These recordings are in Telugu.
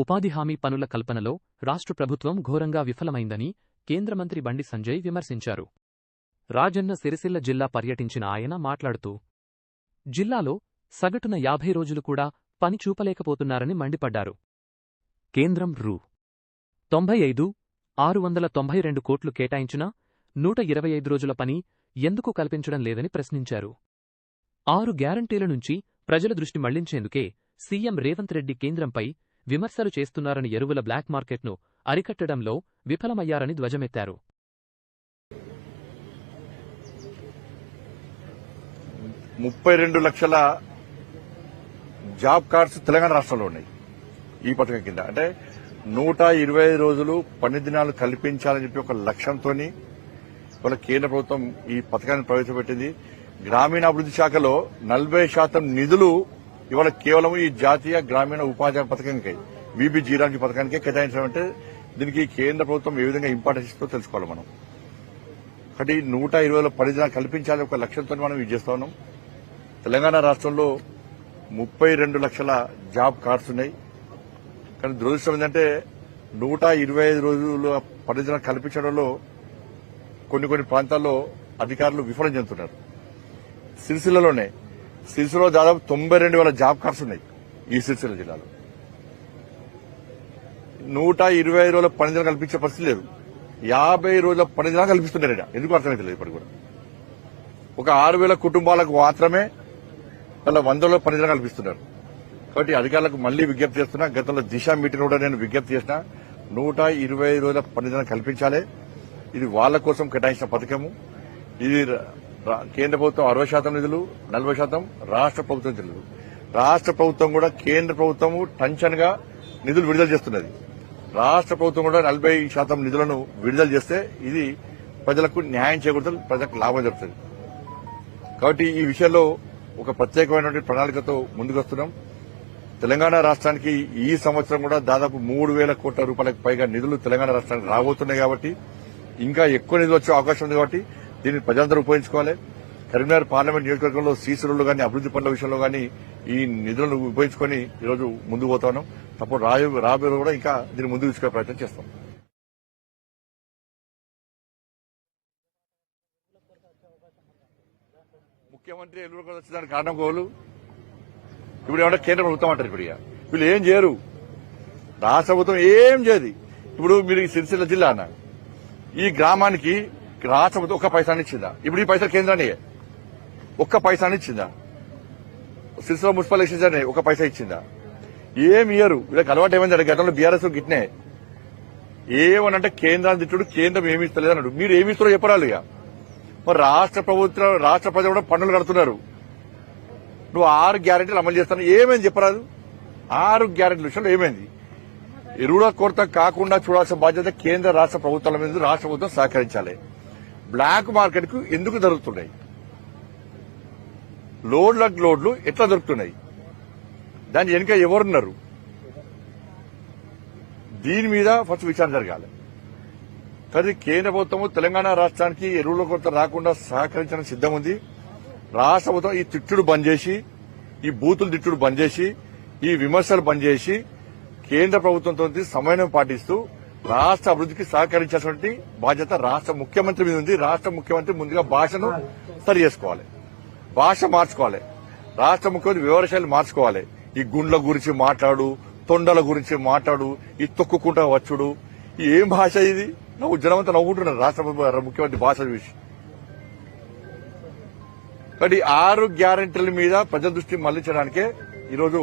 ఉపాధి హామీ పనుల కల్పనలో రాష్ట్ర ప్రభుత్వం ఘోరంగా విఫలమైందని కేంద్ర మంత్రి బండి సంజయ్ విమర్శించారు. రాజన్న సిరిసిల్ల జిల్లా పర్యటించిన ఆయన మాట్లాడుతూ, జిల్లాలో సగటున 50 రోజులు కూడా పని చూపలేకపోతున్నారని మండిపడ్డారు. కేంద్రం రూ. 95,692 కోట్లు కేటాయించినా 125 రోజుల పని ఎందుకు కల్పించడం లేదని ప్రశ్నించారు. 6 గ్యారంటీల నుంచి ప్రజల దృష్టి మళ్లించేందుకే సీఎం రేవంత్ రెడ్డి కేంద్రంపై విమర్శలు చేస్తున్నారని ఎరువుల బ్లాక్ మార్కెట్ను అరికట్టడంలో విఫలమయ్యారని ధ్వజమెత్తారు. 32 లక్షల జాబ్ కార్డ్స్ తెలంగాణ రాష్ట్రంలో ఉన్నాయి. ఈ పథకం కింద అంటే 125 రోజులు పని దినాలు కల్పించాలని చెప్పి ఒక లక్ష్యంతో ఇవాళ కేంద్ర ప్రభుత్వం ఈ పథకాన్ని ప్రవేశపెట్టింది. గ్రామీణాభివృద్ది శాఖలో 40% నిధులు ఇవాళ కేవలం ఈ జాతీయ గ్రామీణ ఉపాధి పథకంకి VBG-రామ్జీ పథకానికే కేటాయించడం అంటే దీనికి కేంద్ర ప్రభుత్వం ఏ విధంగా ఇంపార్టెన్స్ ఇస్తుందో తెలుసుకోవాలి. మనం ఒకటి 120 రోజుల పని దినాలు కల్పించాలని ఒక లక్ష్యంతో మనం ఇది చేస్తా ఉన్నాం. తెలంగాణ రాష్ట్రంలో 32 లక్షల జాబ్ కార్డ్స్ ఉన్నాయి. కానీ దురదృష్టం ఏంటంటే 125 రోజుల పని దినాలు కల్పించడంలో కొన్ని ప్రాంతాల్లో అధికారులు విఫలం చెందుతున్నారు. సిరిసిల్లలో దాదాపు 92,000 జాబ్ కార్డ్స్ ఉన్నాయి. ఈ సిరిసిల్ల జిల్లాలో 125 రోజుల పని దినాలు కల్పించే పరిస్థితి లేదు. 50 రోజుల పని దినాలు కల్పిస్తున్నారు. ఎందుకు అర్థమైతే లేదు. ఇప్పుడు కూడా ఒక 6,000 కుటుంబాలకు మాత్రమే వాళ్ళ 100 రోజుల పని దినాలు కల్పిస్తున్నారు. కాబట్టి అధికారులకు మళ్లీ విజ్ఞప్తి చేస్తున్నా. గతంలో దిశ మీటింగ్ కూడా నేను విజ్ఞప్తి చేసిన 125 రోజుల పని దినాలు కల్పించాలి. ఇది వాళ్ల కోసం కేటాయించిన పథకము. ఇది కేంద్ర ప్రభుత్వం 60% నిధులు, 40% రాష్ట్ర ప్రభుత్వం నిధులు. రాష్ట్ర ప్రభుత్వం కూడా కేంద్ర ప్రభుత్వము టెన్షన్ గా నిధులు విడుదల చేస్తున్నది. రాష్ట్ర ప్రభుత్వం కూడా 40% నిధులను విడుదల చేస్తే ఇది ప్రజలకు న్యాయం చేకూరుతుంది, ప్రజలకు లాభం జరుగుతుంది. కాబట్టి ఈ విషయంలో ఒక ప్రత్యేకమైనటువంటి ప్రణాళికతో ముందుకొస్తున్నాం. తెలంగాణ రాష్ట్రానికి ఈ సంవత్సరం కూడా దాదాపు 3,000 కోట్ల రూపాయలకు పైగా నిధులు తెలంగాణ రాష్ట్రానికి రాబోతున్నాయి. కాబట్టి ఇంకా ఎక్కువ నిధులు వచ్చే అవకాశం ఉంది. కాబట్టి దీన్ని ప్రజలందరూ ఉపయోగించుకోవాలి. కరీంనగర్ పార్లమెంట్ నియోజకవర్గంలో సీసీ రోడ్లు కానీ అభివృద్ది పనుల విషయంలో కానీ ఈ నిధులను ఉపయోగించుకొని ఈరోజు ముందుకు పోతా ఉన్నాం. తప్ప రాబోయే కూడా ఇంకా దీన్ని ముందుకు తీసుకునే ప్రయత్నం చేస్తాం. ముఖ్యమంత్రి ఎల్లుడు వచ్చేదానికి కారణం కోలు ఇప్పుడు ఏమంటే కేంద్ర ప్రభుత్వం అంటారు. ఇప్పుడు వీళ్ళు ఏం చేయరు. రాష్ట్ర ప్రభుత్వం ఏం చేయదు. ఇప్పుడు మీరు సిరిసిల్ల జిల్లా అన్న ఈ గ్రామానికి రాష్ట్ర ప్రభుత్వం ఒక్క పైసాని ఇచ్చిందా? ఇప్పుడు ఈ పైసలు కేంద్రాన్ని ఒక్క పైసాని ఇచ్చిందా? సిరిసిల్ల మున్సిపల్ ఎక్స్టెన్షన్ ఒక పైసా ఇచ్చిందా? ఏమి ఇయ్యరు. వీళ్ళకి అలవాటు ఏమైందంటే గతంలో బీఆర్ఎస్ గిట్నే ఏమనంటే కేంద్రాన్ని తిట్టుడు, కేంద్రం ఏమి ఇస్తలేదు అన్నాడు. మీరు ఏమి ఇస్తారో చెప్పరాలు. ఇక మరి రాష్ట్ర ప్రజలు కూడా పన్నులు కడుతున్నారు. నువ్వు 6 గ్యారెంటీలు అమలు చేస్తాను ఏమైంది చెప్పరాదు. 6 గ్యారెంటీల విషయంలో ఏమైంది? ఎరువుల కొరత కాకుండా చూడాల్సిన బాధ్యత కేంద్ర రాష్ట్ర ప్రభుత్వాల మీద. రాష్ట్ర ప్రభుత్వం సహకరించాలి. బ్లాక్ మార్కెట్ కు ఎందుకు దొరుకుతున్నాయి? లోడ్లు ఎట్లా దొరుకుతున్నాయి? దాని వెనుక ఎవరున్నారు? దీని మీద ఫస్ట్ విచారణ జరగాలి. కానీ కేంద్ర ప్రభుత్వం తెలంగాణ రాష్ట్రానికి ఎరువుల కొరత రాకుండా సహకరించడానికి సిద్దం ఉంది. రాష్ట్ర ప్రభుత్వం ఈ తిట్టుడు బంద్ చేసి, ఈ బూతులు తిట్టుడు బంద్ చేసి, ఈ విమర్శలు బంద్ చేసి కేంద్ర ప్రభుత్వంతో సమన్వయం పాటిస్తూ రాష్ట్ర అభివృద్ధికి సహకరించాల్సిన బాధ్యత రాష్ట్ర ముఖ్యమంత్రి మీద ఉంది. రాష్ట్ర ముఖ్యమంత్రి ముందుగా భాషను సరి చేసుకోవాలి, భాష మార్చుకోవాలి. రాష్ట్ర ముఖ్యమంత్రి వివరశైలి మార్చుకోవాలి. ఈ గుండ్ల గురించి మాట్లాడు, తొండల గురించి మాట్లాడు, ఈ తొక్కుకుంటా వచ్చుడు, ఏం భాష ఇది? జనమంతా నవ్వుకుంటున్నారు రాష్ట్ర ముఖ్యమంత్రి భాష చూసి. కాబట్టి 6 గ్యారెంటీల మీద ప్రజల దృష్టి మళ్లించడానికే ఈరోజు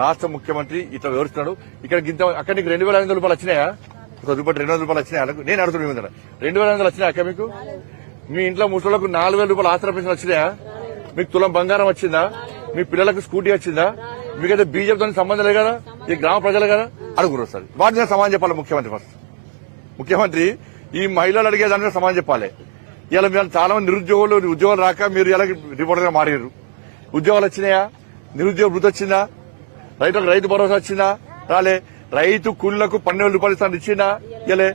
రాష్ట్ర ముఖ్యమంత్రి ఇట్లా వివరిస్తున్నాడు. ఇక్కడ అక్కడ నీకు 2,500 రూపాయలు వచ్చినాయా? ఒక రూపాయలు 200 రూపాయలు వచ్చినాయా? నేను అడుగుతున్నాను 2,500 వచ్చినాయా అక్క? మీకు మీ ఇంట్లో ముసలకు 4,000 రూపాయలు ఆసరా పెన్షన్ వచ్చినాయా? మీకు తులం బంగారం వచ్చిందా? మీ పిల్లలకు స్కూటీ వచ్చిందా? మీకైతే బీజేపీతో సంబంధం లేదు కదా, ఈ గ్రామ ప్రజలు కదా, అడుగురు వస్తుంది. వాటిని సమాధానం చెప్పాలి ముఖ్యమంత్రి. ఫస్ట్ ముఖ్యమంత్రి ఈ మహిళలు అడిగేదానికి సమాధానం చెప్పాలి. ఇలా మీరు చాలా మంది ఉద్యోగాలు రాక మీరు ఇలా రిపోర్టర్ గా మారారు. ఉద్యోగాలు వచ్చినాయా? నిరుద్యోగ వృద్ధి వచ్చిందా? రైతు భరోసా వచ్చిందా? రాలే. రైతు కూలీలకు 12,000 రూపాయలు ఇస్తాను ఇచ్చిందా? ఇయలే.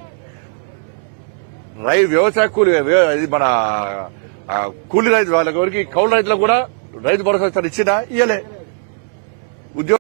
వ్యవసాయ కూలీ ఇది మన కూలీ రైతు వాళ్ళకి కౌలు రైతులకు కూడా రైతు భరోసా ఇస్తాను ఇచ్చిందా? ఇయలే. ఉద్యోగ